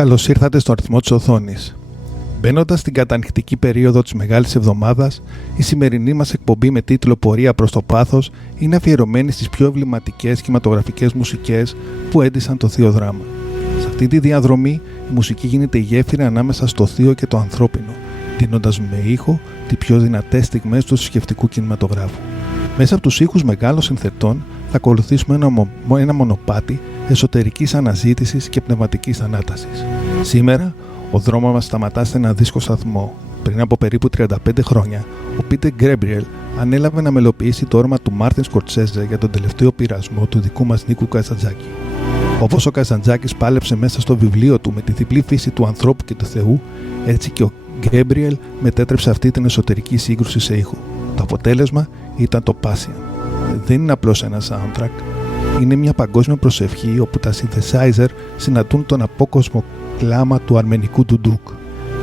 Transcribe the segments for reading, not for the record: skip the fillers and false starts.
Καλώς ήρθατε στο αριθμό της οθόνης. Μπαίνοντας στην κατανυχτική περίοδο της Μεγάλης Εβδομάδας, η σημερινή μας εκπομπή με τίτλο «Πορεία προς το πάθος» είναι αφιερωμένη στις πιο εμβληματικές κινηματογραφικές μουσικές που έντυσαν το θείο δράμα. Σε αυτή τη διαδρομή, η μουσική γίνεται η γέφυρα ανάμεσα στο θείο και το ανθρώπινο, δίνοντας με ήχο τις πιο δυνατές στιγμές του θρησκευτικού κινηματογράφου. Μέσα από τους ήχους μεγάλων συνθετών θα ακολουθήσουμε ένα μονοπάτι εσωτερικής αναζήτησης και πνευματικής ανάτασης. Σήμερα, ο δρόμος μας σταματά σε ένα δίσκο σταθμό. Πριν από περίπου 35 χρόνια, ο Πίτερ Γκρέμπριελ ανέλαβε να μελοποιήσει το όραμα του Μάρτιν Σκορσέζε για τον τελευταίο πειρασμό του δικού μας Νίκου Καζαντζάκη. Όπως ο Καζαντζάκης πάλεψε μέσα στο βιβλίο του με τη διπλή φύση του ανθρώπου και του Θεού, έτσι και ο Γκρέμπριελ μετέτρεψε αυτή την εσωτερική σύγκρουση σε ήχο. Το αποτέλεσμα ήταν το Passion. Δεν είναι απλώς ένα soundtrack, είναι μια παγκόσμια προσευχή όπου τα synthesizer συναντούν τον απόκοσμο κλάμα του αρμενικού ντουντούκ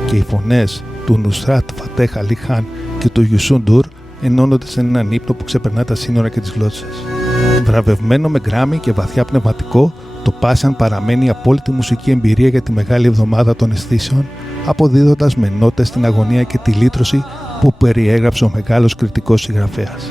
και οι φωνές του Νουσράτ Φατέχ Αλί Χάν και του Γιουσούν Ντουρ ενώνονται σε έναν ύπνο που ξεπερνά τα σύνορα και τις γλώσσες. Βραβευμένο με γκράμι και βαθιά πνευματικό, το Passion παραμένει η απόλυτη μουσική εμπειρία για τη Μεγάλη Εβδομάδα των Αισθήσεων, αποδίδοντας με νότες την αγωνία και τη λύτρωση που περιέγραψε ο μεγάλος κριτικός συγγραφέας.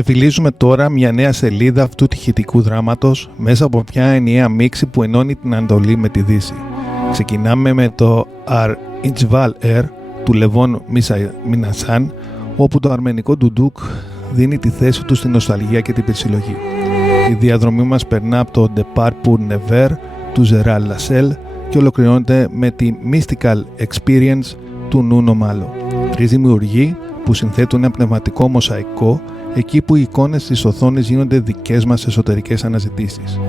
Ξεφυλίζουμε τώρα μια νέα σελίδα αυτού του ηχητικού δράματος μέσα από μια ενιαία μίξη που ενώνει την Ανατολή με τη Δύση. Ξεκινάμε με το Ar Inchval Air του Λεβόν Μινασάν, όπου το αρμενικό ντουντούκ δίνει τη θέση του στην νοσταλγία και την περισυλλογή. Η διαδρομή μας περνά από το Depart pour Never του Ζεράλ Λασέλ και ολοκληρώνεται με τη Mystical Experience του Νούνο Μάλο. Τρεις δημιουργοί που συνθέτουν ένα πνευματικό μοσαϊκό εκεί που οι εικόνες στις οθόνες γίνονται δικές μας εσωτερικές αναζητήσεις.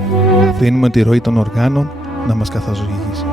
Αφήνουμε τη ροή των οργάνων να μας καθοδηγήσει.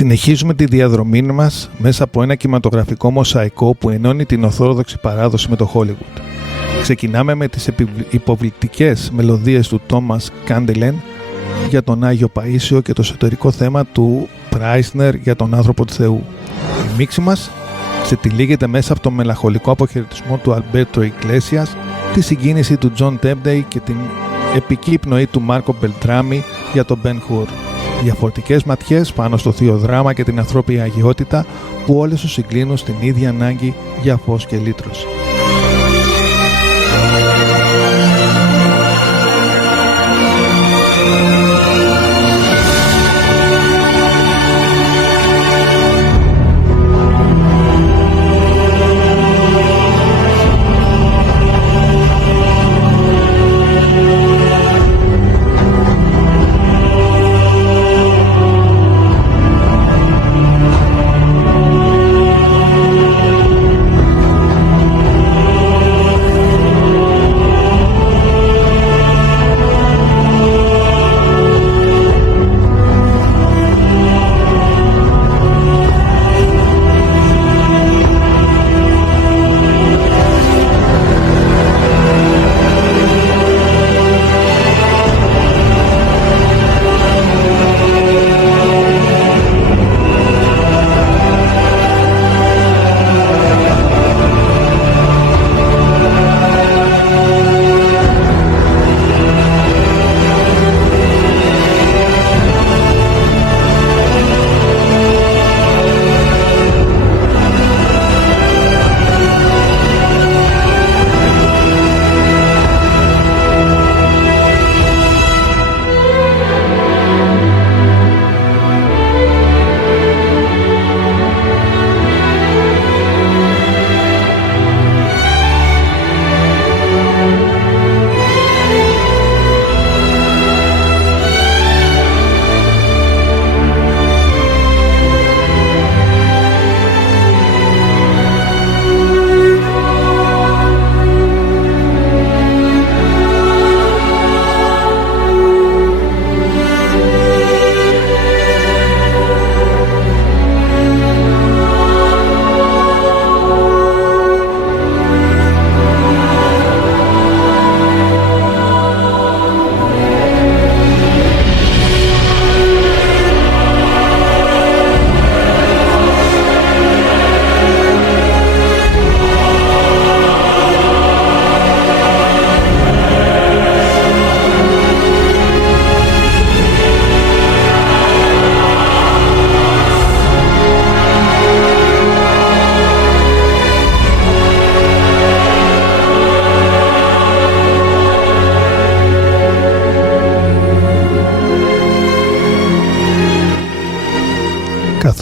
Συνεχίζουμε τη διαδρομή μας μέσα από ένα κινηματογραφικό μοσαϊκό που ενώνει την ορθόδοξη παράδοση με το Hollywood. Ξεκινάμε με τις υποβλητικές μελωδίες του Thomas Candelen για τον Άγιο Παΐσιο και το εσωτερικό θέμα του Ράισνερ για τον άνθρωπο του Θεού. Η μίξη μας ξετυλίγεται μέσα από τον μελαγχολικό αποχαιρετισμό του Αλμπέρτο Ιγκλέσιας, τη συγκίνηση του Τζον Τέμπντεϊ και την επική πνοή του Μάρκο Μπελτράμι για τον Μπεν Χουρ. Διαφορετικές ματιές πάνω στο θείο δράμα και την ανθρώπινη αγιότητα που όλες σου συγκλίνουν στην ίδια ανάγκη για φως και λύτρωση.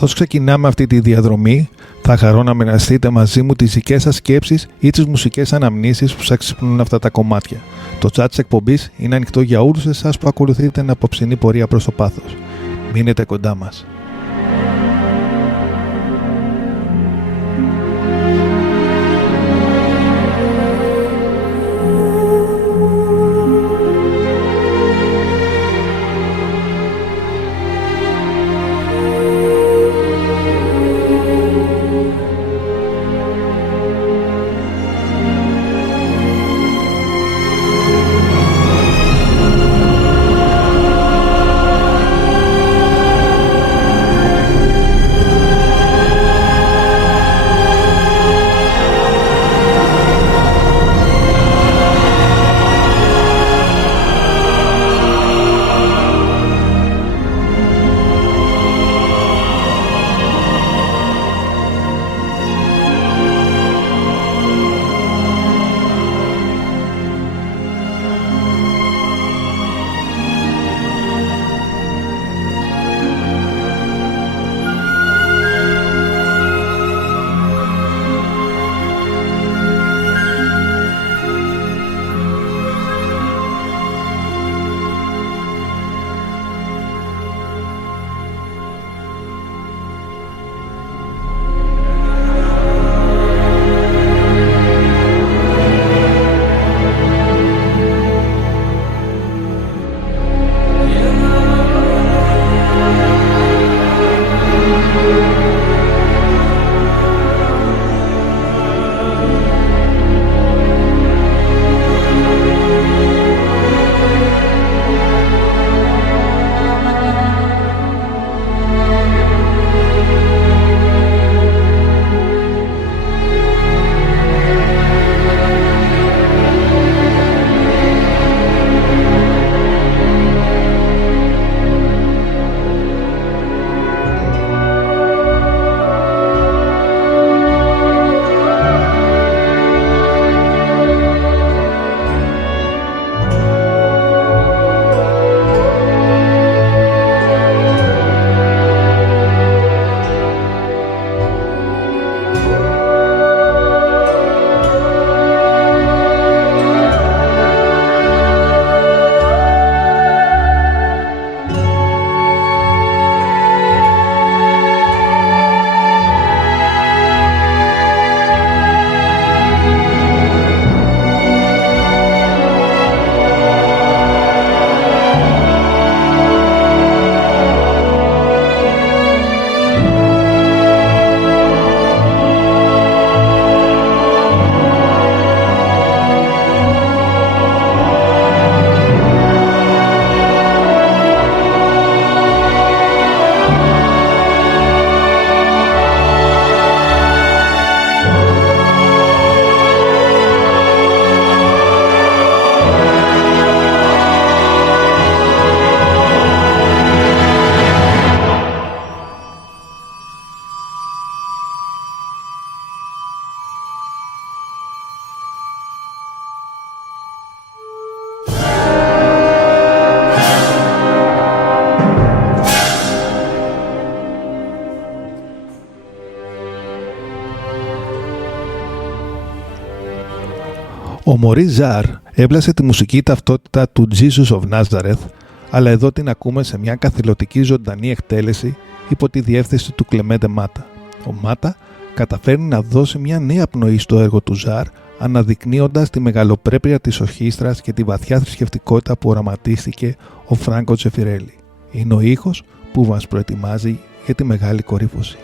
Καθώς ξεκινάμε αυτή τη διαδρομή, θα χαρώ να μοιραστείτε μαζί μου τις δικές σας σκέψεις ή τις μουσικές αναμνήσεις που σας ξυπνούν αυτά τα κομμάτια. Το chat της εκπομπής είναι ανοιχτό για όλους εσάς που ακολουθείτε την απόψινή πορεία προς το πάθος. Μείνετε κοντά μας. Ο Μωρί Ζαρ έμπλασε τη μουσική ταυτότητα του Jesus of Nazareth, αλλά εδώ την ακούμε σε μια καθηλωτική ζωντανή εκτέλεση υπό τη διεύθυνση του Κλεμέντε Μάτα. Ο Μάτα καταφέρνει να δώσει μια νέα πνοή στο έργο του Ζαρ, αναδεικνύοντας τη μεγαλοπρέπεια της ορχήστρας και τη βαθιά θρησκευτικότητα που οραματίστηκε ο Φράνκο Τζεφιρέλη. Είναι ο ήχος που μας προετοιμάζει για τη μεγάλη κορύφωση.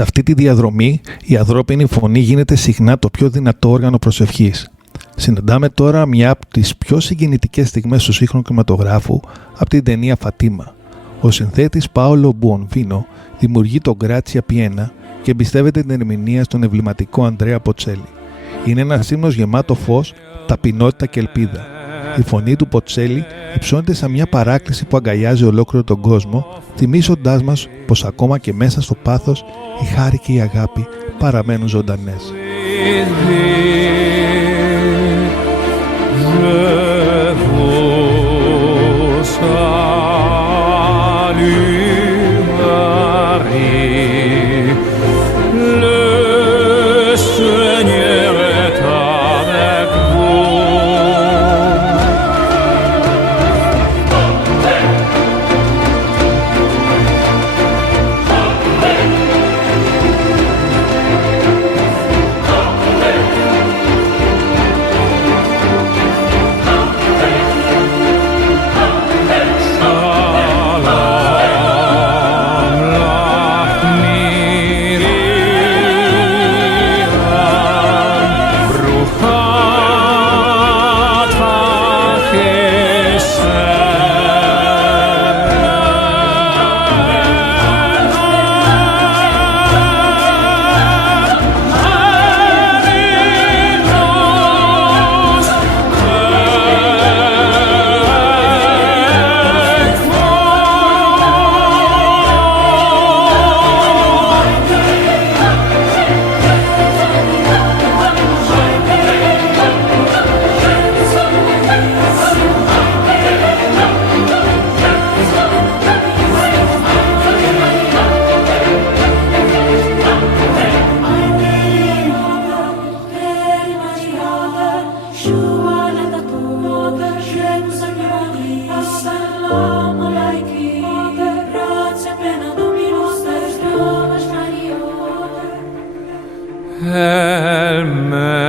Σε αυτή τη διαδρομή η ανθρώπινη φωνή γίνεται συχνά το πιο δυνατό όργανο προσευχής. Συναντάμε τώρα μια από τις πιο συγκινητικές στιγμές του σύγχρονου κινηματογράφου από την ταινία Φατίμα. Ο συνθέτης Πάολο Μπουονβίνο δημιουργεί τον Γκράτσια Πιένα και εμπιστεύεται την ερμηνεία στον εμβληματικό Ανδρέα Ποτσέλη. Είναι ένας ύμνος γεμάτο φως, ταπεινότητα και ελπίδα. Η φωνή του Ποτσέλη υψώνεται σαν μια παράκληση που αγκαλιάζει ολόκληρο τον κόσμο, θυμίζοντάς μας πως ακόμα και μέσα στο πάθος η χάρη και η αγάπη παραμένουν ζωντανές. Hail Mary,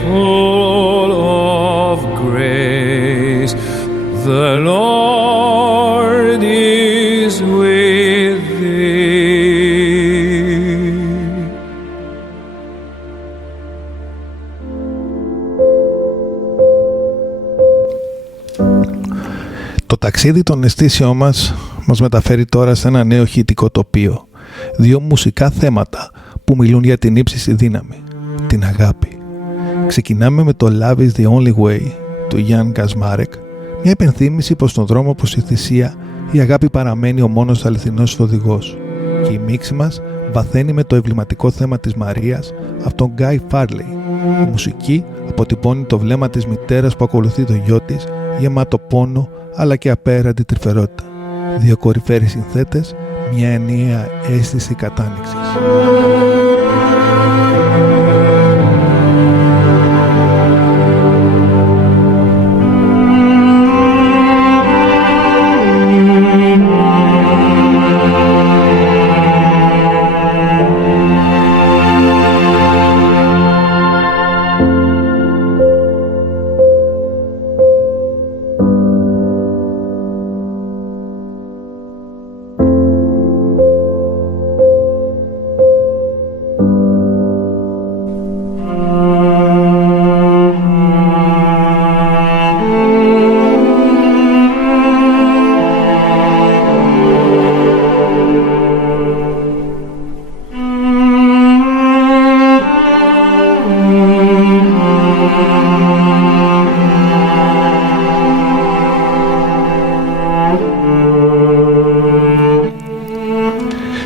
full of grace, the Lord is with thee. Το ταξίδι των αισθήσεών μας μεταφέρει τώρα σε ένα νέο ηχητικό τοπίο. Δύο μουσικά θέματα που μιλούν για την ύψιστη δύναμη, την αγάπη. Ξεκινάμε με το Love is the Only Way του Γιάν Κασμάρεκ, μια υπενθύμηση πως στον δρόμο προς τη θυσία η αγάπη παραμένει ο μόνος αληθινός οδηγός. Και η μίξη μας βαθαίνει με το εμβληματικό θέμα της Μαρίας από τον Γκάι Φάρλεϊ. Η μουσική αποτυπώνει το βλέμμα της μητέρας που ακολουθεί το γιο της, γεμάτο πόνο αλλά και απέραντη τρυφερότητα. Δύο κορυφαίοι συνθέτες, μια ενιαία αίσθηση κατάνοιξης.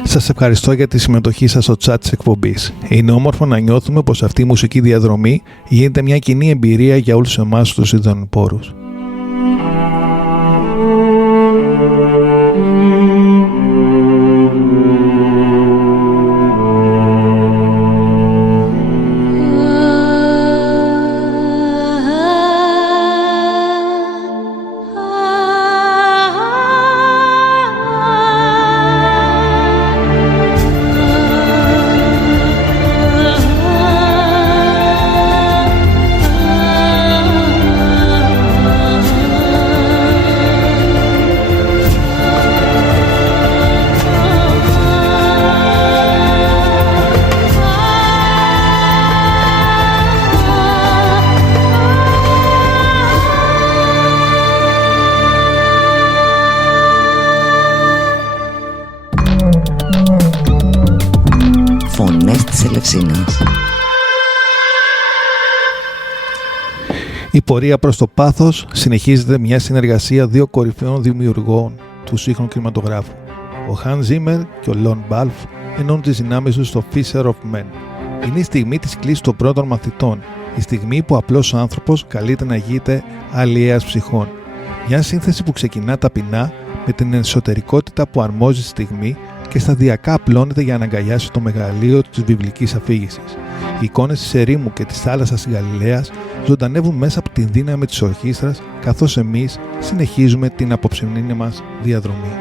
Σας ευχαριστώ για τη συμμετοχή σας στο chat της εκπομπής. Είναι όμορφο να νιώθουμε πως αυτή η μουσική διαδρομή γίνεται μια κοινή εμπειρία για όλους εμάς τους ειδονυπόρους. Η πορεία προς το πάθος συνεχίζεται μια συνεργασία δύο κορυφαίων δημιουργών του σύγχρονου κινηματογράφου. Ο Hans Zimmer και ο Lon Balfe ενώνουν τις δυνάμεις τους στο Fisher of Men. Είναι η στιγμή της κλίσης των πρώτων μαθητών, η στιγμή που ο απλός άνθρωπος καλείται να γίνεται αλλιέας ψυχών. Μια σύνθεση που ξεκινά ταπεινά με την εσωτερικότητα που αρμόζει στη στιγμή και σταδιακά απλώνεται για να αγκαλιάσει το μεγαλείο της βιβλικής αφήγησης. Οι εικόνες της ερήμου και της θάλασσας της Γαλιλαίας ζωντανεύουν μέσα από την δύναμη της ορχήστρας, καθώς εμείς συνεχίζουμε την απόψινή μας διαδρομή.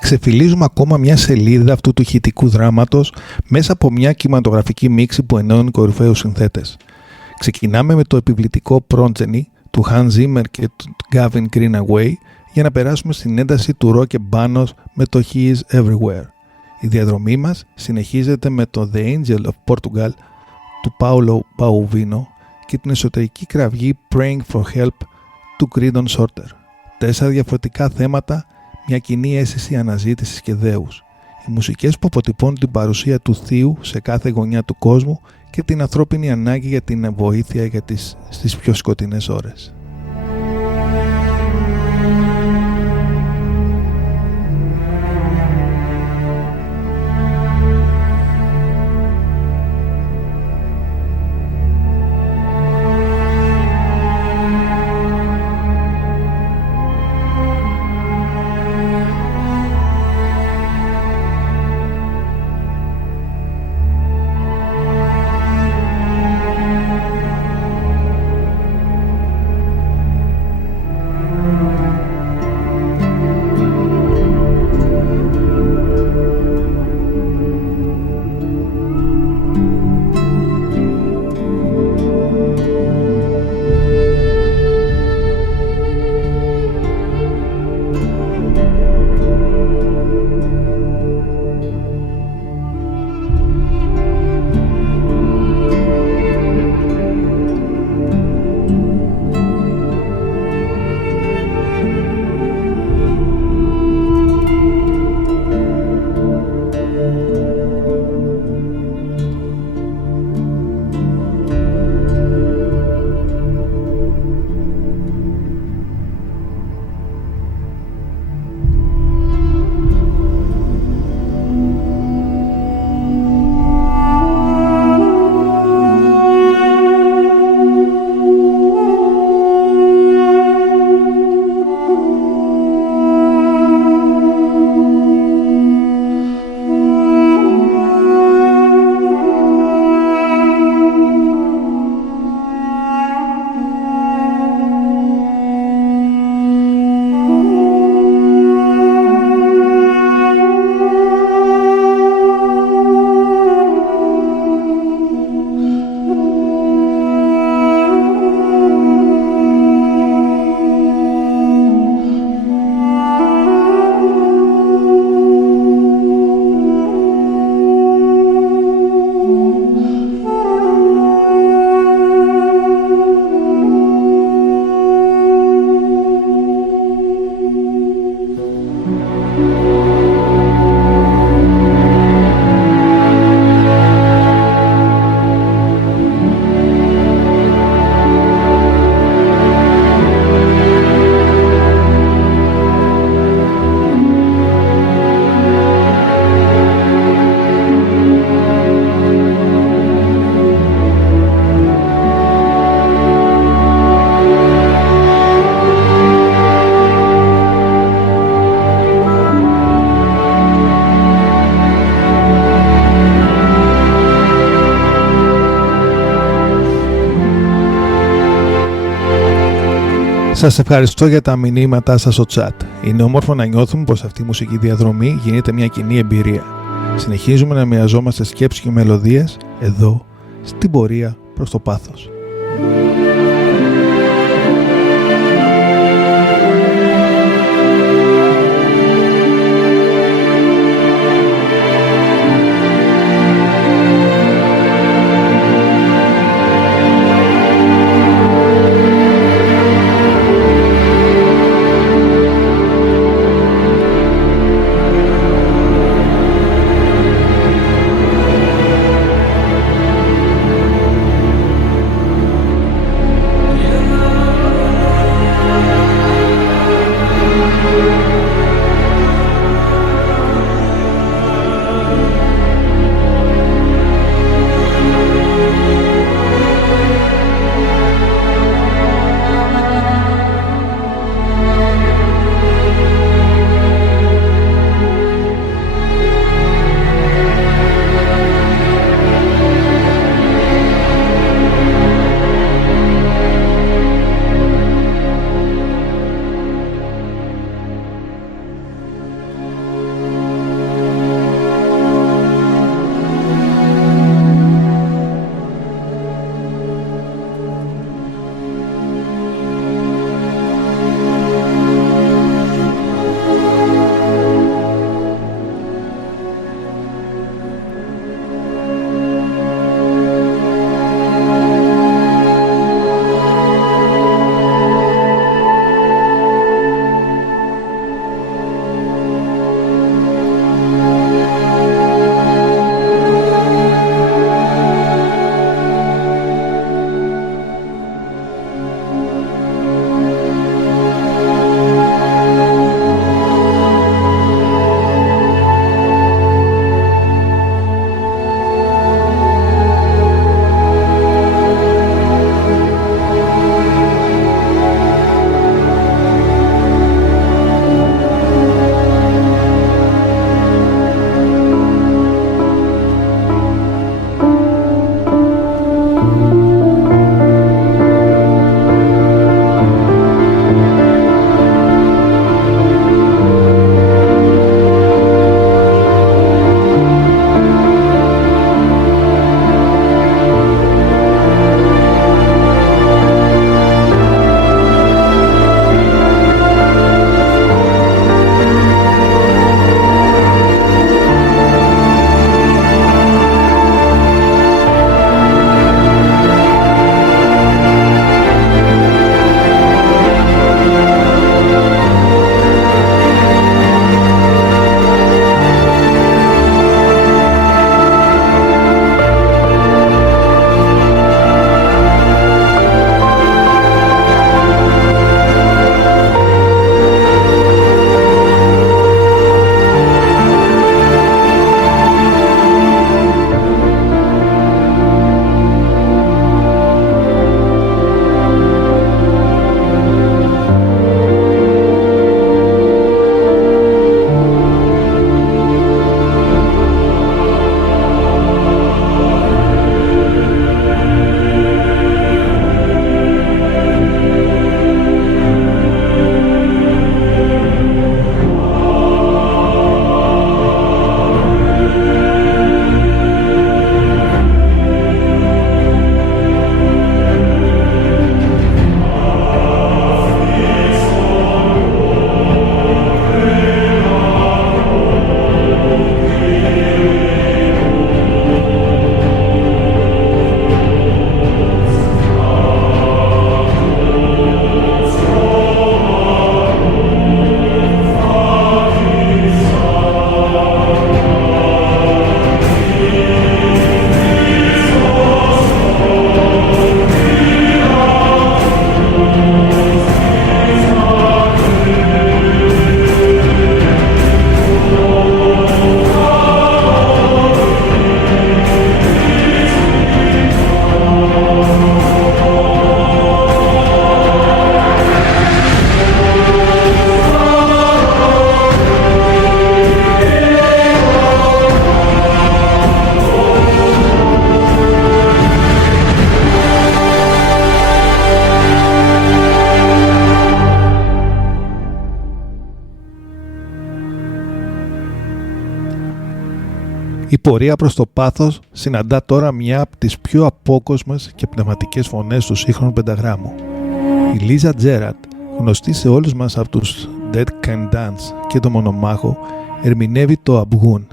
Ξεφυλίζουμε ακόμα μια σελίδα αυτού του ηχητικού δράματος μέσα από μια κινηματογραφική μίξη που ενώνει κορυφαίους συνθέτες. Ξεκινάμε με το επιβλητικό Progeny του Hans Zimmer και του Gavin Greenaway για να περάσουμε στην ένταση του Roque Banos με το He is Everywhere. Η διαδρομή μας συνεχίζεται με το The Angel of Portugal του Paulo Bauvino και την εσωτερική κραυγή Praying for Help του Creedon Shorter. 4 διαφορετικά θέματα, μια κοινή αίσθηση αναζήτησης και δέους. Οι μουσικές που αποτυπώνουν την παρουσία του Θείου σε κάθε γωνιά του κόσμου και την ανθρώπινη ανάγκη για την βοήθεια στις πιο σκοτεινές ώρες. Σας ευχαριστώ για τα μηνύματά σας στο chat. Είναι όμορφο να νιώθουμε πως αυτή η μουσική διαδρομή γίνεται μια κοινή εμπειρία. Συνεχίζουμε να μοιραζόμαστε σκέψεις και μελωδίες εδώ, στην πορεία προς το πάθος. Η πορεία προς το πάθος συναντά τώρα μια από τις πιο απόκοσμες και πνευματικές φωνές του σύγχρονου πενταγράμμου. Η Λίζα Τζέραντ, γνωστή σε όλους μας από τους Dead Can Dance και το Μονομάχο, ερμηνεύει το Αμπγούν.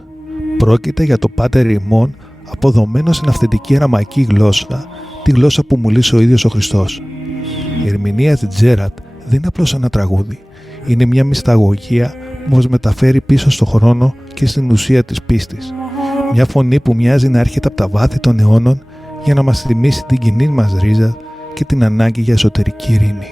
Πρόκειται για το Πάτερ ημών αποδομένο στην αυθεντική αραμαϊκή γλώσσα, τη γλώσσα που μουλήσει ο ίδιος ο Χριστός. Η ερμηνεία της Τζέραντ δεν είναι απλώς ένα τραγούδι. Είναι μια μυσταγωγία που μας μεταφέρει πίσω στο χρόνο και στην ουσία της πίστης. Μια φωνή που μοιάζει να έρχεται από τα βάθη των αιώνων για να μας θυμίσει την κοινή μας ρίζα και την ανάγκη για εσωτερική ειρήνη.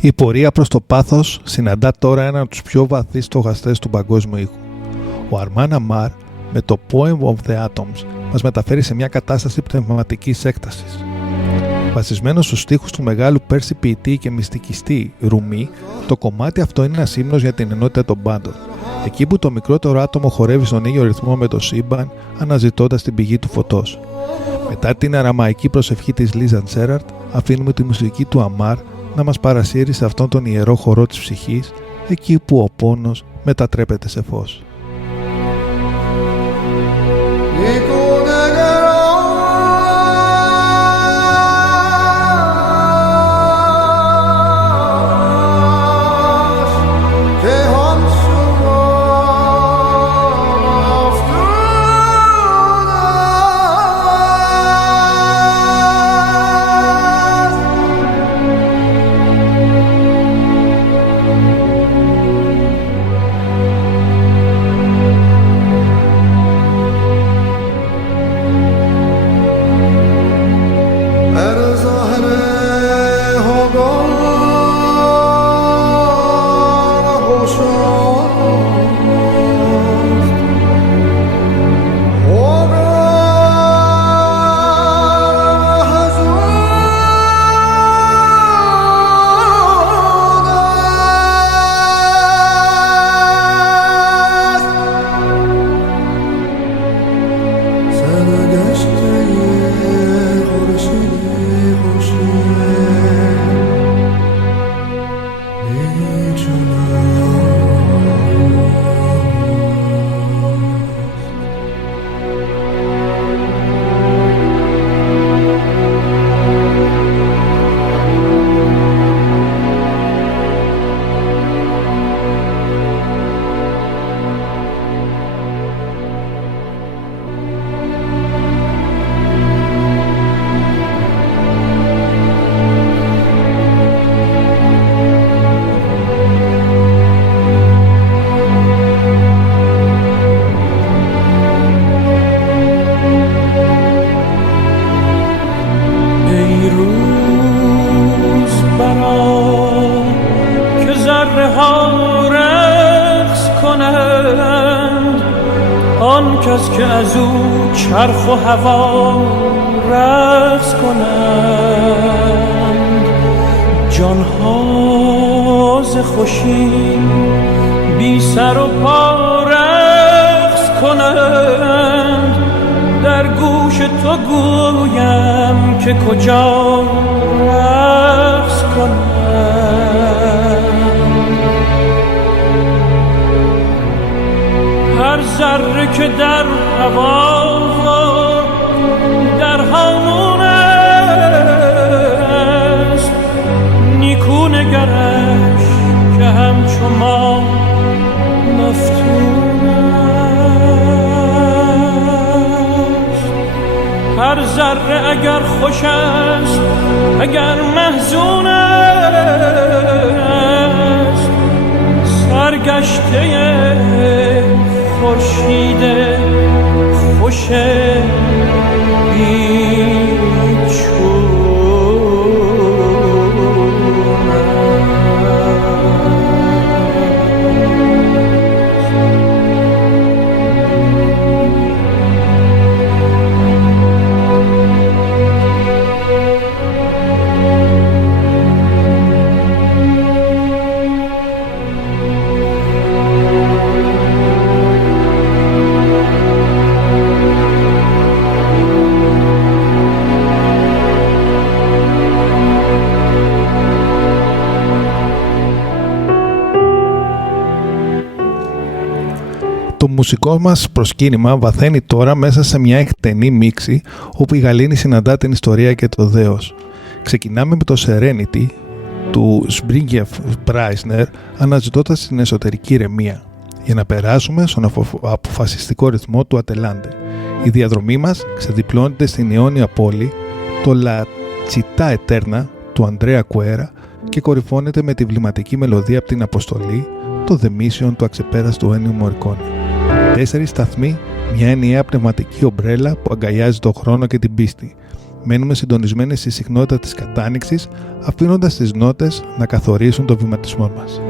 Η πορεία προς το πάθος συναντά τώρα έναν από τους πιο βαθύς στοχαστές του παγκόσμιου ήχου. Ο Αρμάν Αμάρ με το Poem of the Atoms μας μεταφέρει σε μια κατάσταση πνευματικής έκτασης. Βασισμένο στους στίχους του μεγάλου Πέρση ποιητή και μυστικιστή Ρουμί, το κομμάτι αυτό είναι ένας ύμνος για την ενότητα των πάντων. Εκεί που το μικρότερο άτομο χορεύει στον ίδιο ρυθμό με το σύμπαν, αναζητώντας την πηγή του φωτός. Μετά την αραμαϊκή προσευχή της Λίζα Τζέραντ, αφήνουμε τη μουσική του Αμάρ να μας παρασύρει σε αυτόν τον ιερό χορό της ψυχής, εκεί που ο πόνος μετατρέπεται σε φως. چرخ و هوا رقص کنند، جانها ز خوشی بی سر و پا رقص کنند. در گوش تو گویم که کجا رقص کنند. هر ذره که در هوا در هامون است، نیکو نگرش که همچو ما مفتون است. هر ذره اگر خوش است اگر محزون است، سرگشته خورشید خوش بیچون. Το μουσικό μας προσκύνημα βαθαίνει τώρα μέσα σε μια εκτενή μίξη όπου η γαλήνη συναντά την ιστορία και το δέος. Ξεκινάμε με το Serenity του Zbigniew Preissner, αναζητώντας την εσωτερική ηρεμία, για να περάσουμε στον αποφασιστικό ρυθμό του Ατελάντε. Η διαδρομή μας ξεδιπλώνεται στην αιώνια πόλη, το La Città Eterna του Ανδρέα Κουέρα, και κορυφώνεται με τη βληματική μελωδία από την Αποστολή, το The Mission του αξεπέραστου Ennio Morricone. 4 σταθμοί, μια ενιαία πνευματική ομπρέλα που αγκαλιάζει τον χρόνο και την πίστη. Μένουμε συντονισμένοι στη συχνότητα της κατάνοιξης, αφήνοντας τις νότες να καθορίσουν το βηματισμό μας.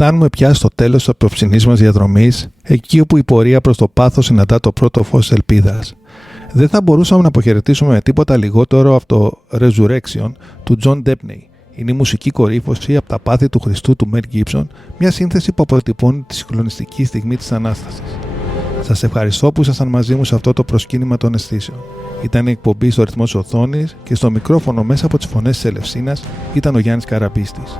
Φτάνουμε πια στο τέλος της απόψινής μας διαδρομής, εκεί όπου η πορεία προς το πάθος συναντά το πρώτο φως της ελπίδας. Δεν θα μπορούσαμε να αποχαιρετήσουμε με τίποτα λιγότερο από το Resurrection του John Debney. Είναι η μουσική κορύφωση από τα πάθη του Χριστού του Mel Gibson, μια σύνθεση που αποτυπώνει τη συγκλονιστική στιγμή της Ανάστασης. Σας ευχαριστώ που ήσασταν μαζί μου σε αυτό το προσκύνημα των αισθήσεων. Ήταν η εκπομπή στο ρυθμό της οθόνης και στο μικρόφωνο μέσα από τις φωνές της Ελευσίνας ήταν ο Γιάννης Καραμπίστης.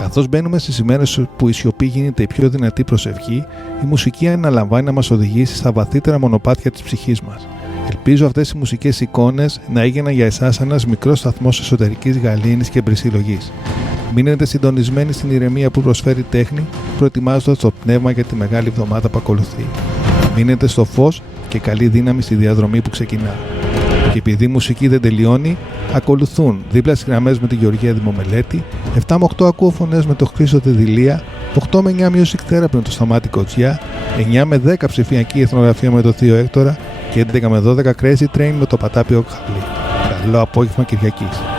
Καθώς μπαίνουμε στις ημέρες που η σιωπή γίνεται η πιο δυνατή προσευχή, η μουσική αναλαμβάνει να μας οδηγήσει στα βαθύτερα μονοπάτια της ψυχής μας. Ελπίζω αυτές οι μουσικές εικόνες να έγιναν για εσάς ένας μικρός σταθμός εσωτερικής γαλήνης και εμπρυσιλογής. Μείνετε συντονισμένοι στην ηρεμία που προσφέρει η τέχνη, προετοιμάζοντας το πνεύμα για τη μεγάλη εβδομάδα που ακολουθεί. Μείνετε στο φως και καλή δύναμη στη διαδρομή που ξεκινά. Και επειδή η μουσική δεν τελειώνει, ακολουθούν δίπλα στις γραμμές με τη Γεωργία Δημομελέτη, 7 με 8 ακούω φωνές με το Χρήστο Δεδηλία, 8 με 9 music therapy με το Σταμάτη Κοτζιά, 9 με 10 ψηφιακή εθνογραφία με το Θείο Έκτορα και 11 με 12 crazy train με το Πατάπιο Χαβλή. Καλό απόγευμα Κυριακής.